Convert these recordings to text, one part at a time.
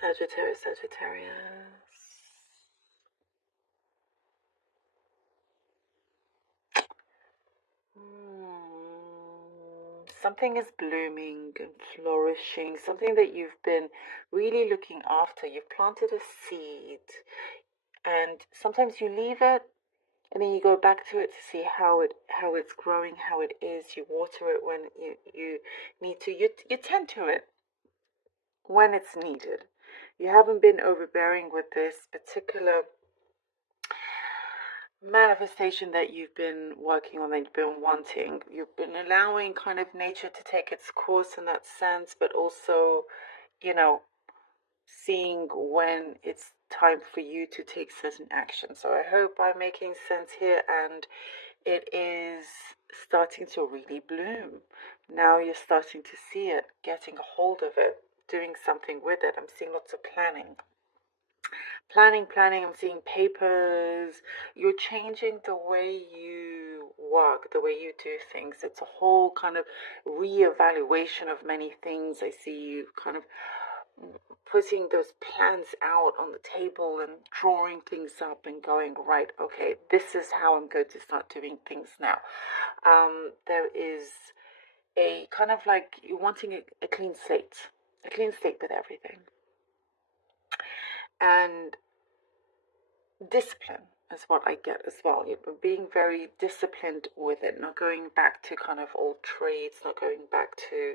Sagittarius, Sagittarius. Something is blooming and flourishing, something that you've been really looking after. You've planted a seed, and sometimes you leave it and then you go back to it to see how it's growing, how it is. You water it when you need to. You tend to it when it's needed. You haven't been overbearing with this particular manifestation that you've been working on, that you've been wanting. You've been allowing kind of nature to take its course in that sense, but also, you know, seeing when it's time for you to take certain action. So I hope I'm making sense here, and it is starting to really bloom. Now you're starting to see it, getting a hold of it, doing something with it. I'm seeing lots of planning. Planning, I'm seeing papers. You're changing the way you work, the way you do things. It's a whole kind of reevaluation of many things. I see you kind of putting those plans out on the table and drawing things up and going, right, okay, this is how I'm going to start doing things now. There is a kind of like you're wanting a clean slate with everything. And discipline is what I get as well. You're being very disciplined with it, not going back to kind of old trades, not going back to,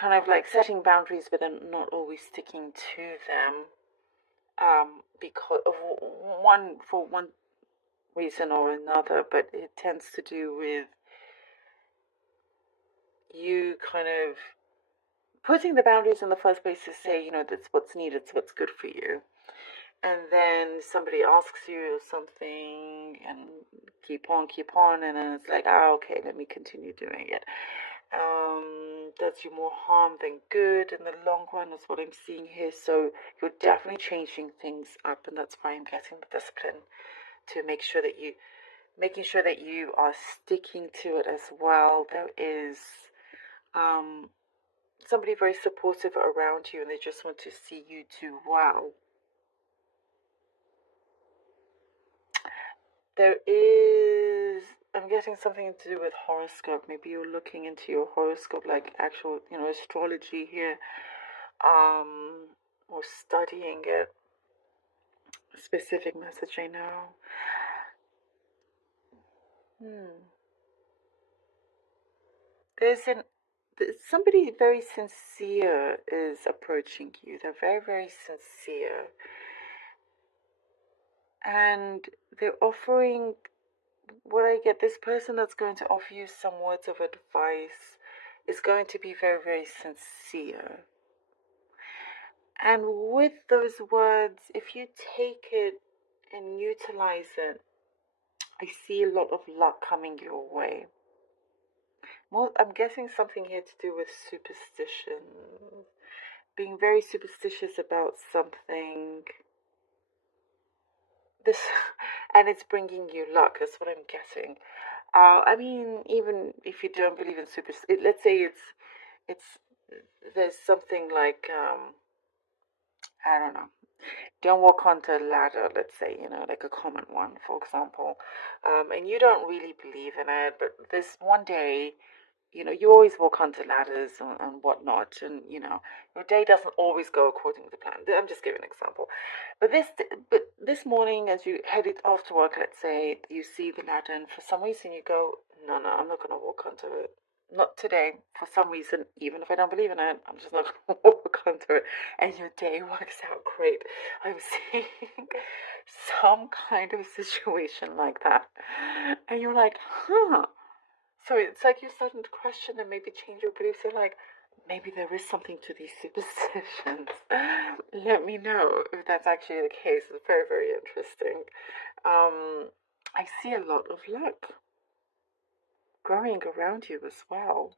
kind of like setting boundaries, but then not always sticking to them, because of for one reason or another. But it tends to do with you kind of putting the boundaries in the first place to say, that's what's needed, it's what's good for you. And then somebody asks you something and keep on, and then it's like, okay, let me continue doing it. Does you more harm than good in the long run is what I'm seeing here. So you're definitely changing things up, and that's why I'm getting the discipline to making sure that you are sticking to it as well. There is somebody very supportive around you, and they just want to see you do well. There is, I'm getting something to do with horoscope. Maybe you're looking into your horoscope, like actual, astrology here, or studying it. A specific message, I know. Somebody very sincere is approaching you. They're very, very sincere. And they're offering, what I get, this person that's going to offer you some words of advice is going to be very, very sincere. And with those words, if you take it and utilize it, I see a lot of luck coming your way. Well, I'm guessing something here to do with superstition. Being very superstitious about something. This, and it's bringing you luck. That's what I'm guessing. I mean, even if you don't believe in superstition, let's say there's something like, I don't know. Don't walk onto a ladder, let's say, like a common one, for example. And you don't really believe in it, but this one day, you always walk onto ladders and whatnot, and your day doesn't always go according to plan. I'm just giving an example. But this morning, as you headed off to work, let's say, you see the ladder, and for some reason you go, no, I'm not going to walk onto it. Not today. For some reason, even if I don't believe in it, I'm just not going to walk onto it. And your day works out great. I'm seeing some kind of situation like that. And you're like, huh. So it's like you're starting to question and maybe change your beliefs. You're like, maybe there is something to these superstitions. Let me know if that's actually the case. It's very, very interesting. I see a lot of luck growing around you as well.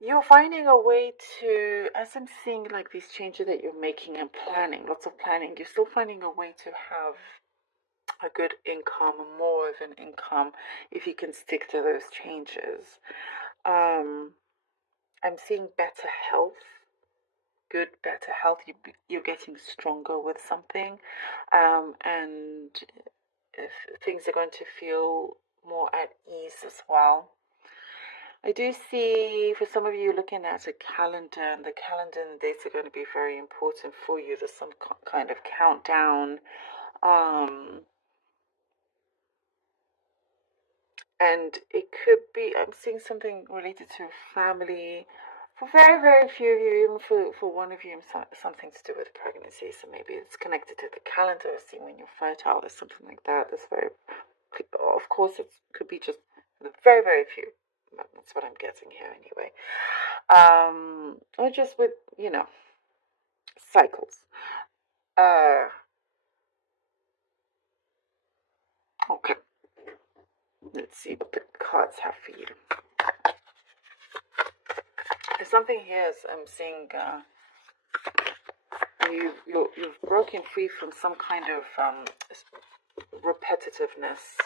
You're finding a way to, as I'm seeing like these changes that you're making and planning, lots of planning, you're still finding a way to have a good income, more of an income, if you can stick to those changes. I'm seeing better health, better health. You're getting stronger with something, and if things are going to feel more at ease as well. I do see for some of you looking at a calendar, and the calendar and the dates are going to be very important for you. There's some kind of countdown. And it could be, I'm seeing something related to family. For very, very few of you, even for one of you, something to do with pregnancy. So maybe it's connected to the calendar, see when you're fertile or something like that. That's very, of course, it could be just the very, very few. That's what I'm getting here anyway. Or just with, cycles. Okay. Let's see what the cards have for you. There's something here. I'm seeing you've broken free from some kind of repetitiveness.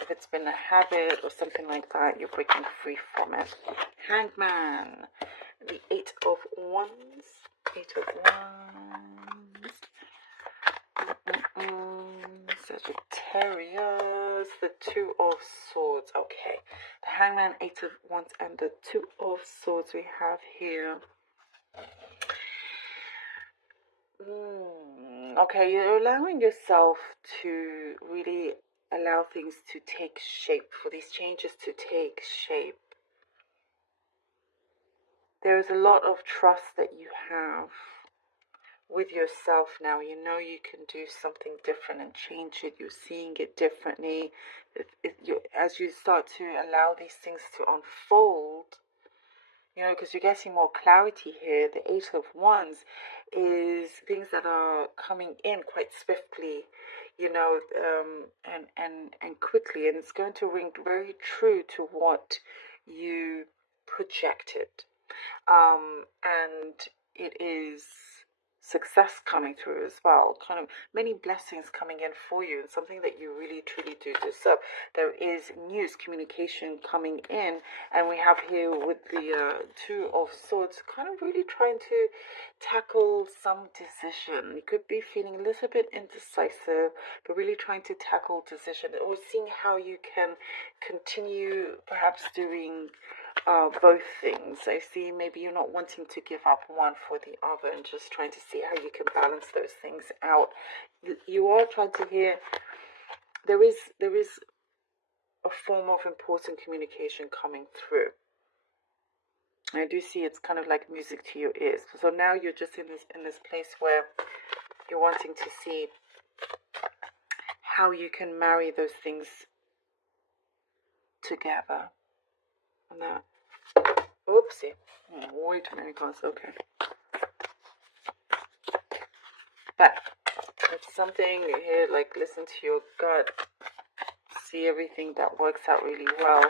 If it's been a habit or something like that, you're breaking free from it. Hangman, the 8 of Wands, 8 of Wands, Sagittarius, the 2 of Swords. Okay, the Hangman, 8 of Wands, and the 2 of Swords we have here. Okay, you're allowing yourself to really allow things to take shape, for these changes to take shape. There is a lot of trust that you have with yourself now. You know you can do something different and change it. You're seeing it differently. As you start to allow these things to unfold, because you're getting more clarity here. The 8 of Wands is things that are coming in quite swiftly, and quickly, and it's going to ring very true to what you projected. And it is success coming through as well, kind of many blessings coming in for you, and something that you really truly do deserve. There is news, communication coming in, and we have here with the 2 of Swords kind of really trying to tackle some decision. You could be feeling a little bit indecisive, but really trying to tackle decision, or seeing how you can continue perhaps doing both things. I see maybe you're not wanting to give up one for the other, and just trying to see how you can balance those things out. You are trying to hear, there is a form of important communication coming through. I do see it's kind of like music to your ears. So now you're just in this place where you're wanting to see how you can marry those things together. And that, oopsie, way too many cards. Okay. But it's something here, like, listen to your gut, see everything that works out really well.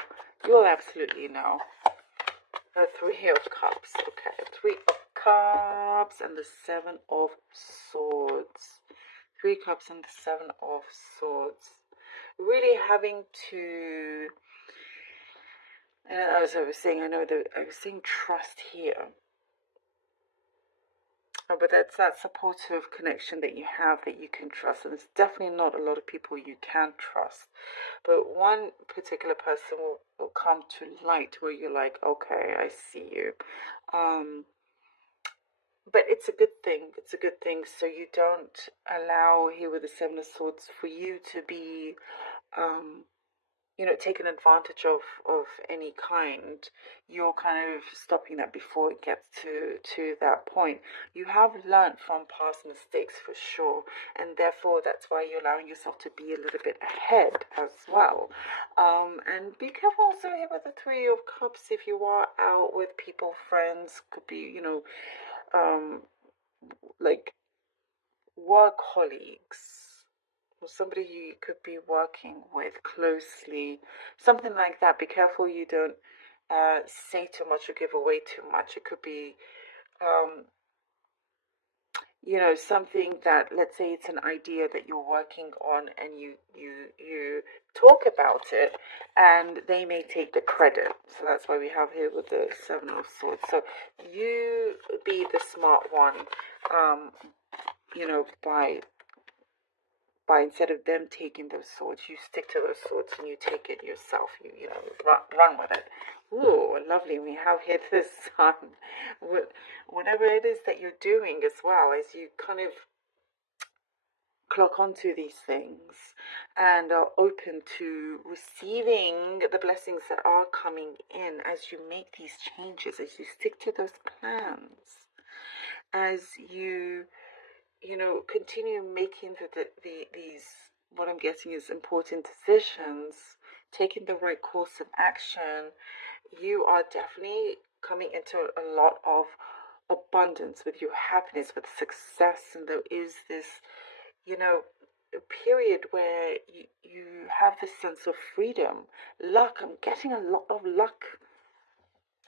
You'll absolutely know. The 3 of Cups. Okay, 3 of Cups and the 7 of Swords. 3 Cups and the 7 of Swords. Really having to, as I was saying, I was saying trust here. But that's that supportive connection that you have, that you can trust. And it's definitely not a lot of people you can trust. But one particular person will come to light where you're like, okay, I see you. But it's a good thing. It's a good thing. So you don't allow here with the 7 of Swords for you to be, taken advantage of any kind. You're kind of stopping that before it gets to that point. You have learned from past mistakes for sure, and therefore that's why you're allowing yourself to be a little bit ahead as well. And be careful also here with the 3 of Cups. If you are out with people, friends, could be, like work colleagues, or somebody you could be working with closely, something like that. Be careful you don't say too much or give away too much. It could be, something that, let's say it's an idea that you're working on, and you talk talk about it, and they may take the credit. So that's why we have here with the Seven of Swords. So you be the smart one, you know, by instead of them taking those swords, you stick to those swords and you take it yourself. You know, run with it. Ooh, lovely. We have here the Sun. Whatever it is that you're doing as well, as you kind of clock onto these things and are open to receiving the blessings that are coming in as you make these changes, as you stick to those plans, as you know, continue making these, what I'm getting is important decisions, taking the right course of action. You are definitely coming into a lot of abundance with your happiness, with success, and there is this, you know, a period where you have this sense of freedom, luck. I'm getting a lot of luck.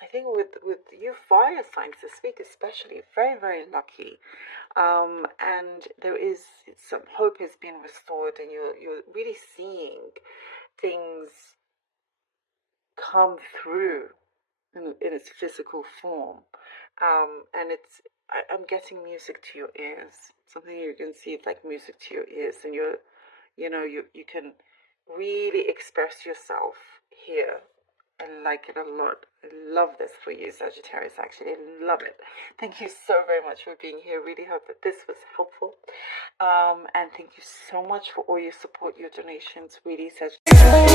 I think with you fire signs this week especially, very, very lucky. And there is some hope has been restored, and you're really seeing things come through in its physical form. And I'm getting music to your ears, something you can see it's like music to your ears, and you can really express yourself here. I like it a lot. I love this for you, Sagittarius, actually. I love it. Thank you so very much for being here. Really hope that this was helpful. And thank you so much for all your support, your donations. Really, Sagittarius.